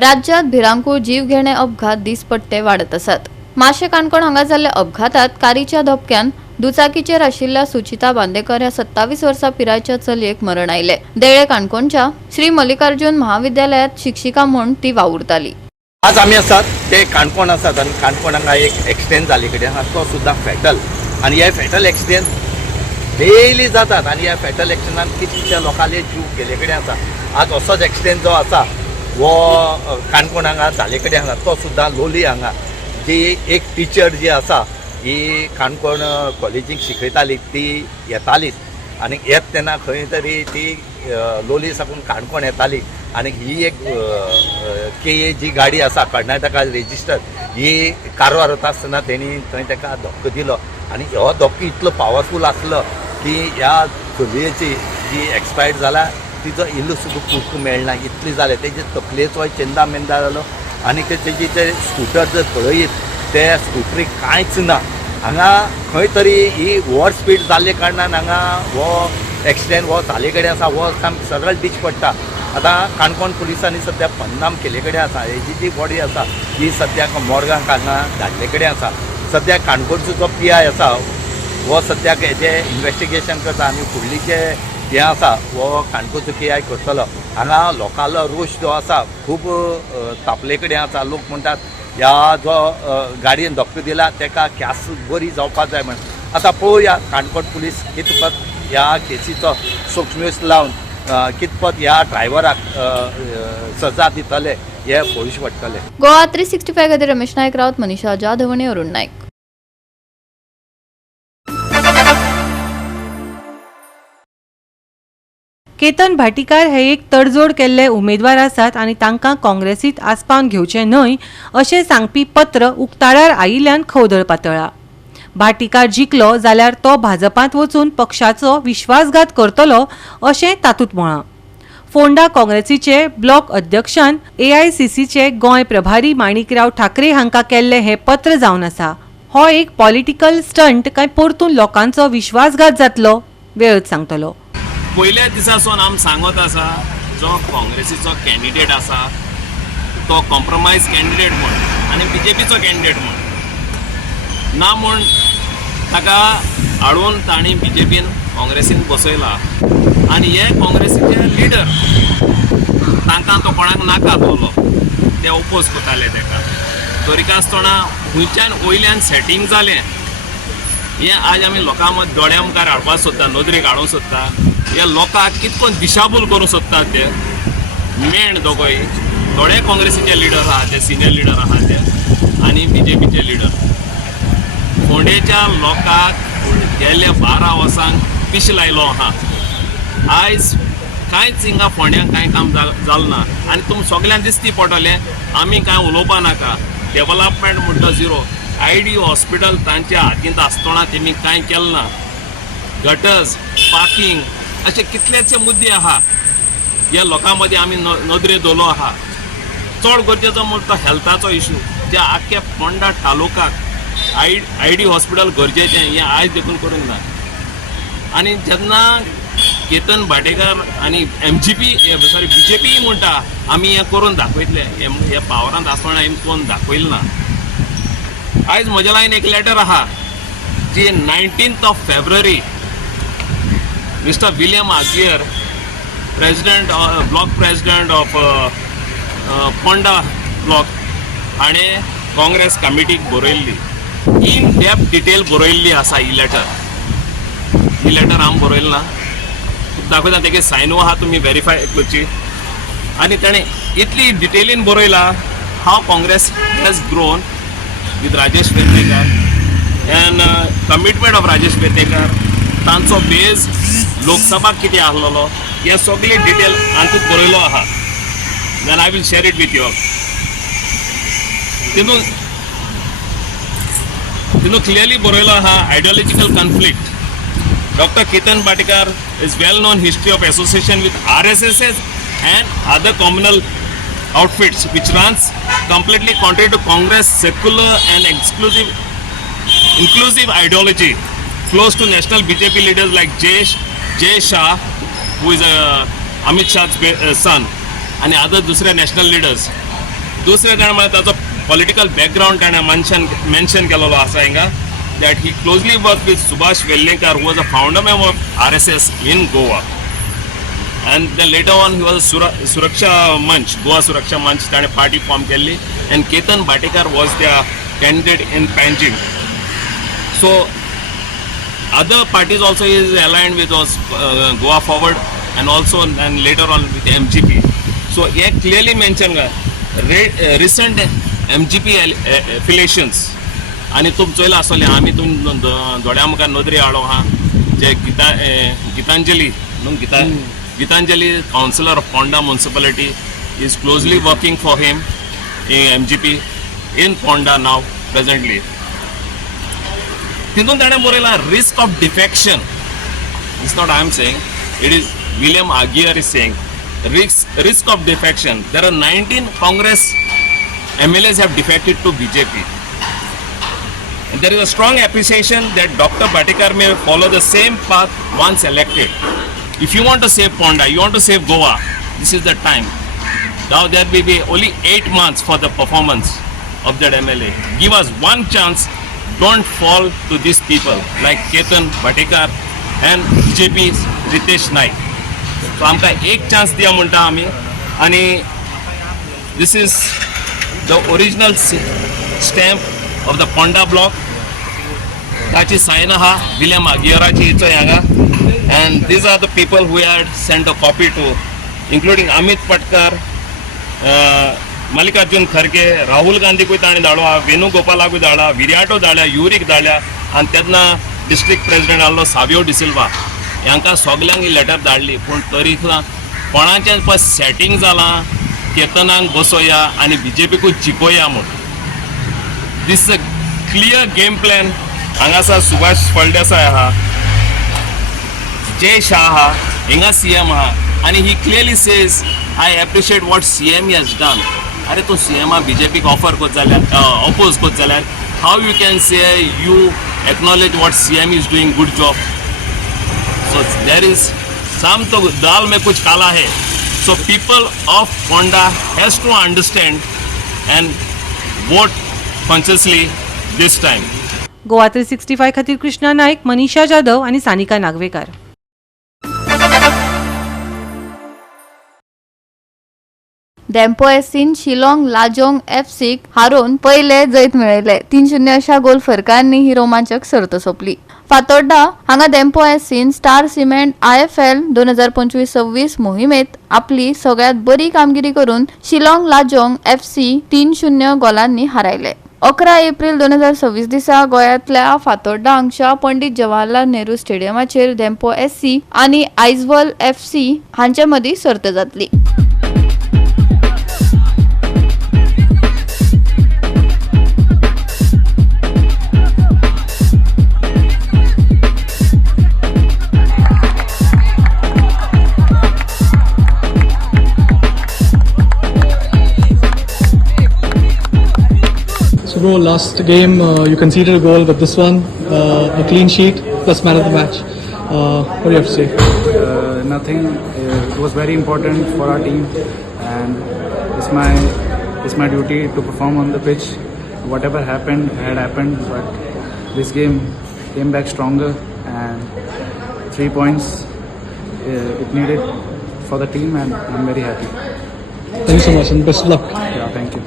राज्यात भिरांकूळ जीवघेणे अपघात दिसपट्टे वाढत असत। माशे काणकोण हांगा जाल्ल्या अपघातात कारीच्या धपक्यान दुचाकीचेर आशिल्ल्या सुचिता बांदेकर ह्या 27 वर्सां पिरायेच्या चलयेक मरण आयले। देळे काणकोणच्या श्री मल्लिकार्जुन महाविद्यालयात शिक्षिका म्हणून ती वावुरताली। आज आम्ही असतात ते काणकोण असतात आणि काणकोण हांगा एक एक्सिडेंट जाले कडेन तो सुद्दां फॅटल आणि हे फॅटल एक्सिडेंट डेली जातात आणि ह्या फॅटल एक्सिडेंटान कितल्या लोकांले जीव गेले कडेन आसा। आज असोच एक्सिडेंट जो आसा वो काणकोण हांगा जाले कडेन आसा तो सुद्दां लोलये हांगा जी एक टिचर जी आसा ही काणकोण कॉलेजीक शिकयताली ती येतालीच आणि येत तेन्ना खंय तरी ती लोलये साकून काणकोण येताली आणि ही एक KA जी गाडी आसा कर्नाटका रेजिस्टर ही कारवार वता आसतना तेणी थंय ताका धक्को दिलो आणि हो धक्को इतलो पावरफूल आसलो की ह्या चलयेची जी एक्सपायर्ड जाला तिचो इल्लो सुद्दां कुडको मेळना इतली जाले तेजे तकलेचो चेंदा मेंदा जालो आणि तेजी जे स्कूटर जर पळयत ते स्कूटरीक कांयच ना। हांगा खंय तरी ही ओवर स्पीड जाल्ले कारणान हांगा हो एक्सिडेंट हो जाले कडेन आसा हो सरळ दिश्ट पडटा। आतां काणकोण पुलिसांनी सद्या पंतनाम केले कडेन आसा। हेजी जी बॉडी आसा ही सद्याक मॉर्गांक हांगा धाडले कडेन आसा। सद्याक काणकोणचो जो PI आसा हो सद्याक हेजे इन्वेस्टिगेशन करता आणि फुडली जे हें आसा हो काणकोणचो PI करतलो। हांगा लोकांलो रोश जो आसा खूब तापले कडेन आसा। लोक म्हणटात ह्या जो गाडयेन धक्को दिला तेका ख्यास बरी जावपाक जाय म्हणून। आतां पळोवया काणकोण पुलीस कितपत ह्या केसीचो सूक्ष्मवेश लावन कितपत ह्या ड्रायव्हराक सजा दितले हे पळोवचे पडटले। गोवा 365 खातीर रमेश नायक रावत, मनीषा जाधव आनी अरुण नायक। केतन भाटीकार हे एक तडजोड केल्ले उमेदवार आसात आनी तांकां काँग्रेसीत आस्पावन घेवचे न्हय अशें सांगपी पत्र उक्ताडार आयिल्ल्यान खवदळ पातळ्ळा। भाटीकार जिखलो जाल्यार तो भाजपांत वचून पक्षाचो विश्वासघात करतलो अशें तातूंत म्हळां। फोंडा काँग्रेसीचे ब्लॉक अध्यक्षान AICCचे गोंय प्रभारी माणिकराव ठाकरे हांकां केल्ले हे पत्र जावन आसा। हो एक पॉलिटिकल स्टंट काय परतून लोकांचो विश्वासघात जातलो वेळच सांगतलो। पयल्या दिसासून आमी सांगत आसा जो काँग्रेसीचो कॅन्डिडेट आसा तो कॉम्प्रमायज कॅन्डिडेट म्हूण आनी BJPचो कॅन्डिडेट म्हूण ना म्हूण ताका हाडून तांणी BJPन काँग्रेसीन बसयला आनी हे काँग्रेसीचे लिडर तांकां तो कोणाक नाका आसलो ते ओपोज करताले ताका। तरीक आसतना खंयच्यान वयल्यान सेटींग जालें हें आज आमी लोकां मदीं दोळ्या मुखार हाडपाक सोदता, नदरेक हाडूंक सोदता। हे लोकांक कितकोन दिशाभूल करूंक सोदतात ते मेन दोगोय थोडे काँग्रेसीचे लिडर आहा ते सिनियर लिडर आहा ते आनी BJPचे लिडर फोंडेच्या लोकांक गेल्या 12 वर्सांक पिश लायलो आहा। आयज कांयच हिंगा फोंड्यांक कांय काम जालें ना आनी तुमकां सगळ्यांक दिसती पडटलें आमी कांय उलोवपा नाका। डेव्हलपमेंट म्हणटा झिरो। ID हॉस्पिटल तांच्या हातींत आसतना तेमी कांय केलें ना। गटर्स, पार्किंग अशे कितलेशे मुद्दे आहा ह्या लोकां मदीं आमी नदरे दवरलो आहा। चड गरजेचो म्हणटा तो हेल्थाचो इश्यू जे आख्या फोंडा तालुकाक ID हॉस्पिटल गरजेचें हें आयज देखून करूंक ना। आनी जेन्ना केतन भाटेकार आनी BJP म्हणटा आमी हें करून दाखयतले हे पावरांत आसतना हें कोण दाखयलें ना। आयज म्हज्या लायन एक लेटर आहा जी 19th February Mr. William Azier, block president of Ponda block, हाणे काँग्रेस कमिटीक बरयल्ली इन डेप्थ डिटेल बरयल्ली आसा ही लेटर हांव बरयलें ना दाखयता तेगे सायनो आहा तुमी व्हेरीफाय करची। आनी ताणें इतली डिटेलीन बरयला how Congress has grown with Rajesh Vernekar and commitment of Rajesh Vernekar तांचो बेज लोकसभाक कितें आसलेलो हे सगळे डिटेल हातूंत बरयलो आहा। Then I will share it with you all. तितून क्लियरली बरयलो आहा ideological conflict. Dr. Ketan Bhatikar is well known history of association with RSS and other communal outfits which runs completely contrary to Congress secular and inclusive ideology, close to national BJP leaders like Jay Shah, who is Amit Shah's son, and other dusre national leaders. दुसरे कारण म्हळ्यार ताचो political background ताणें mention केलेलो आसा हिंगा that he closely work with Subhash Vellekar who was a founder member of RSS in Goa and then later on he was Suraksha Manch, Goa Suraksha Manch ताणें party form केल्ली and Ketan Bhatekar was their candidate in Panjim. So other parties also is aligned with us, Goa Forward and also and later on with MGP. So he clearly mentioned recent MGP affiliations आणि तुम चोयला आसतलें आमी तुम दोड्या मुखार नदरे हाडो हा जे Gitanjali, councillor of Ponda municipality, is closely working for him in MGP in Ponda now presently. तितून ताणें बरयला risk of defection. It's not I am saying, it is William Aguirre is saying risk of defection. There are 19 Congress MLAs have defected to BJP. And there is a strong appreciation that Dr. Bhatekar may follow the same path once elected. If you want to save Ponda, you want to save Goa, this is the time. Now there will be only 8 months for the performance of that MLA. Give us one chance. Don't fall to these people like Ketan Bhatekar and BJP's Ritesh Naik. So आमकां एक chance दिया म्हणटा आमी आणि this is the original stamp of the Ponda block. ताची सायन आहा William आगियराची इचो हांगा and these are the people who had sent a copy to, including Amit Patkar, Mallikarjun Kharge, Rahul Gandhi को ताणी धाडला, वेणुगोपाला को धाडला, विराटो धाडल्या, युरिक धाडल्या आणि तेन्ना डिस्ट्रिक्ट प्रेसिडेंट आसलो सावियो डिसिल्वा हांकां सगल्यांक ही लेटर धाडली पूण तरी कोणाचें पण सेटिंग जालां केतनाक बसोया आणि BJPकूच जिकोया म्हूण. This is a clear game plan. हांगासर सुभाष फळदेसाय आहा, Jay Shah ha, hinga CM ha, and he clearly says, I appreciate what CM has done. अरे तो CM ha BJP को offer को चला, oppose को चला. How you can say you acknowledge what CM is doing good job? So there is some तो दाल में कुछ काला है. So people of Ponda has to understand and vote consciously this time. Goa 365 खातीर कृष्णा नायक, मनीषा जाधव आणि सानिका नागवेकर. डेम्पो एसीन शिलाँग लाजोंग FC हारोवन पयले जैत मेळयले. 3-0 अशा गोल फरकांनी ही रोमांचक सर्त सोंपली. फातोड्डा हांगा डेम्पो एसीन स्टार सिमेंट IFL 2025-26 मोहिमेत आपली सगळ्यात बरी कामगिरी करून शिलाँग लाजोंग FC 3-0 गोलांनी हारायले. 11 एप्रिल 2026 दिसा गोंयांतल्या फातोड्डा हांगच्या पंडित जवाहरलाल नेहरू स्टेडियमाचेर डेम्पो SC आनी आयझवल FC हांचे मदीं सर्त जातली. So bro, last game you conceded a goal, but this one a clean sheet plus man of the match. What do you have to say? Nothing. It was very important for our team, and it's my duty to perform on the pitch. Whatever happened had happened, but this game came back stronger, and 3 points it needed for the team, and I'm very happy. Thank you so much and best of luck. Yeah, thank you.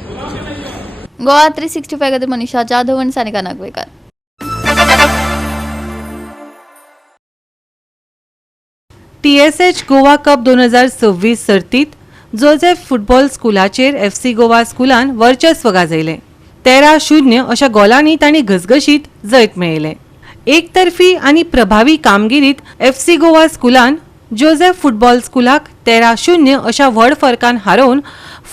Goa 365 खातीर मनीषा जाधव आणि Sanika Nagwekar. TSH Goa cup 2026 सर्तीत Joseph football स्कुलाचेर FC Goa स्कुलान वर्चस्व गाजयलें. 13-0 अशा गोलांनी तांणी घसघशीत जैत मेळयलें. एकतर्फी आनी प्रभावी कामगिरीत FC गोवा स्कुलान जोसेफ फुटबॉल स्कुलाक 13-0 अशा व्हड फरकान हारोवन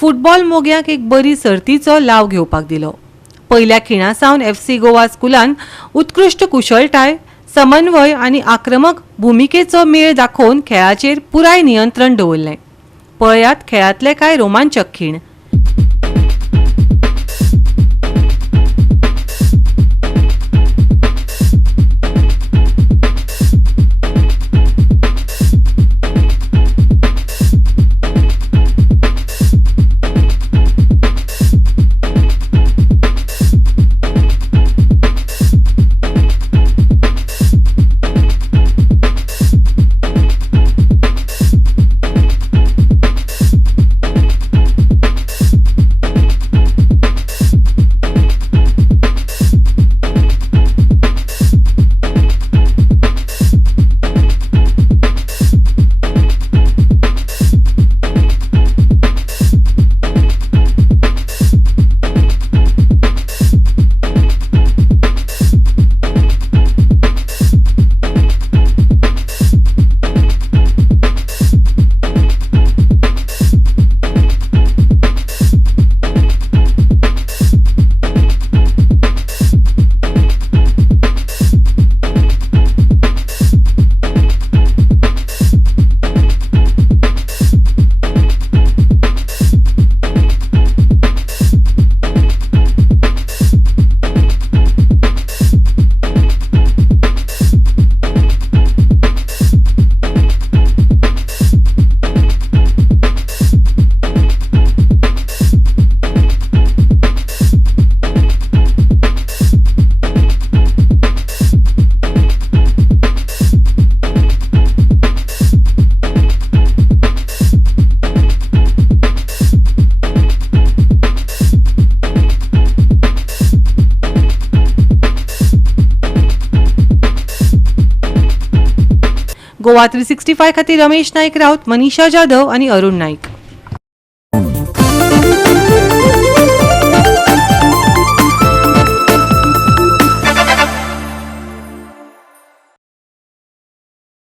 फुटबॉल मोग्याक एक बरी सर्तीचो लाव घेवपाक दिलो. पयल्या खिणासावन FC गोवा स्कुलान उत्कृश्ट कुशळटाय, समन्वय आनी आक्रमक भुमिकेचो मेळ दाखोवन खेळाचेर पुराय नियंत्रण दवरलें. पळयात खेळांतले कांय रोमांचक खीण. गोवा 365 खातीर रमेश नाईक राऊत, मनीषा जाधव आणि अरुण नाईक.